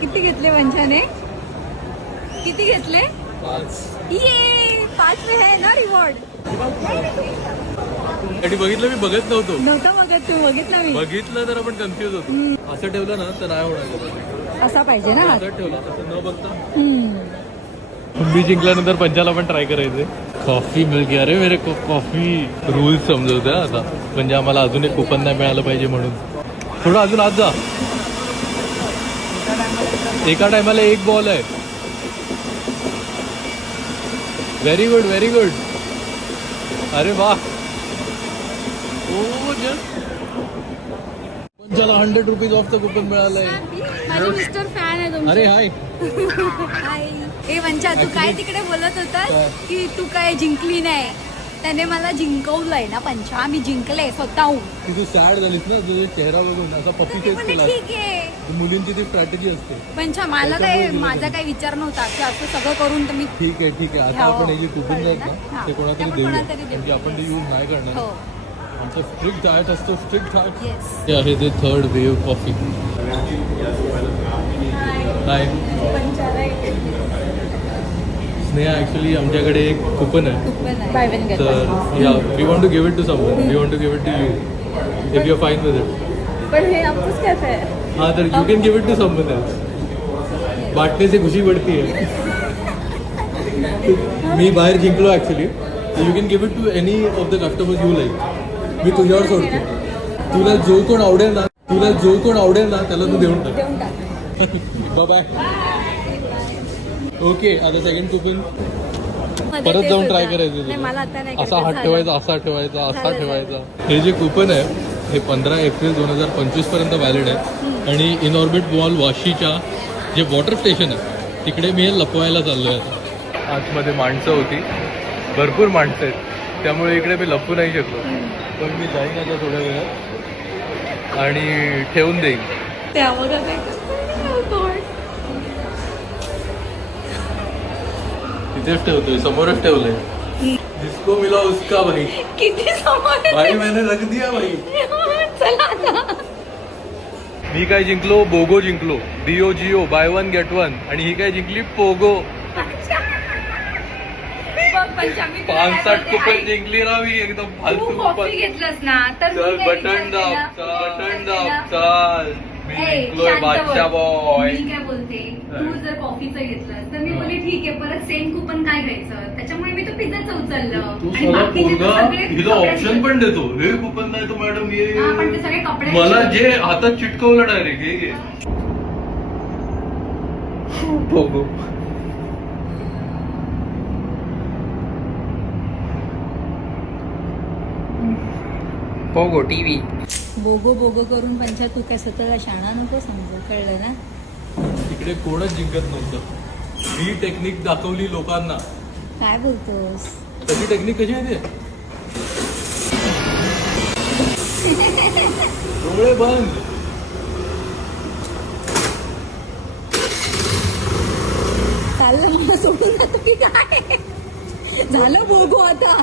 किती घेतले पंचाने किती घेतले? पाच. ये पाच में है ना रिवॉर्ड बघितलं मी? बघत नव्हतो. नव्हतं बघत तू बघितलं मी. बघितलं तर आपण कन्फ्युज होतो. असं ठेवलं ना तर नाही होणार. असा पाहिजे ना. असं ठेवलं न बघता. मी जिंकल्यानंतर पंचाला पण ट्राय करायचे. कॉफी मिळ गया अरे मेरे को कॉफी. रूल समजवते हा आता. म्हणजे आम्हाला अजून एक कुपन नाही मिळालं पाहिजे म्हणून. थोडं अजून आज जा. एका टायमाला एक बॉल आहे. व्हेरी गुड व्हेरी गुड अरे वा ओ जस्ट पंचाला हंड्रेड रुपीज ऑफचं कुपन मिळालंय. मिस्टर फॅन आहे तुमचे. अरे हाय हाय ए वंचा तू काय तिकडे बोलत होता? की तू काय जिंकली नाही? त्याने मला जिंकवलंय ना पंचा. मी जिंकले स्वतःहून. ती तू सॅड झालीस ना तुझा चेहरा बघून असा पप्पी फेस केला. ठीक आहे. मुलींची ती स्ट्रॅटेजी असते. पंचा मला काय माझा. काही विचार नव्हता की असं सगळं करून तर मी ठीक आहे ठीक आहे. आता हो. आपण हे जे कळलं आहेत ना? ना. हा. ते ते कोणातरी आपण देऊया. कोणातरी देऊ. म्हणजे आपण ते यूज नाही करणार. हो. आमचं स्ट्रिक्ट डाएट असतो स्ट्रिक्ट येस ते आहे ते third wave coffee hi Sneha actually आमच्याकडे एक कुपन आहे. तर या we want to give it to someone we want to give it to you if you fine with it पण हे है हाँ तर you can give it to someone else बांटने से खुशी बढ़ती है मी बाहेर जिंकलो actually you can give it to any of the customers you like मी तुझ्यावर सोडतो. तुला जो कोण आवडेल ना तुला जो कोण आवडेल ना त्याला तू देऊन टाक. देऊन टाक. बाय ओके आता सेकंड कुपन परत जाऊन ट्राय करायचं. असा. हात. ठेवायचा असा ठेवायचा असा ठेवायचा. हे जे कूपन आहे हे पंधरा एप्रिल दोन हजार पंचवीसपर्यंत व्हॅलिड आहे. आणि इन ऑर्बिट मॉल वाशीच्या जे वॉटर स्टेशन आहे तिकडे मी हे लपवायला चाललोय आता. आतमध्ये माणसं होती. भरपूर माणसं आहेत. त्यामुळे इकडे मी लपू नाही शकलो. पण मी जाईन आता थोड्या वेळात. आणि ठेवून देईन. तिथेच ठेवतोय समोरच ठेवलंय. जिसको मिला उसका भाई. किती समोर भाई मैंने रख दिया भाई. चला आता. मी काय जिंकलो? बोगो जिंकलो. डिओ जिओ बाय वन गेट वन आणि ही काय जिंकली? पोगो. पाच साठ कुपन. जिंकली ना मी. एकदम फालतू कुपन. घेतलंस ना तर चल बटन दाब? चल बटन मी दाब? चल. मी जिंकलोय बादशा. बॉय मी काय बोलते? तू जर कॉफीचं घेतलं तर मी हा. बोलली ठीक आहे परत सेम कुपन काय घ्यायचं? त्याच्यामुळे मी तो पिझ्झाचं उचललं. तू आणि सगळा बाकीचे तर पोरगा सगळे हिला कपड्यांचे- ऑप्शन पण देतो. हे कुपन नाही तो मॅडम ये हा, पण ते सगळे कपड्यांचे मला. जे हातात चिटकवलं डायरेक्ट हे घे. Pogo Pogo TV BOGO BOGO करून पंचायत तू काय स्वतःला शाणा नको समजू कळलं ना? तिकडे कोणच जिंकत नव्हतं. ही टेक्निक दाखवली लोकांना. काय बोलतोस? त्याची टेक्निक कशी आहे ते? डोळे बंद. चाललं मला सोडून जातो की काय? झालं बोगो आता.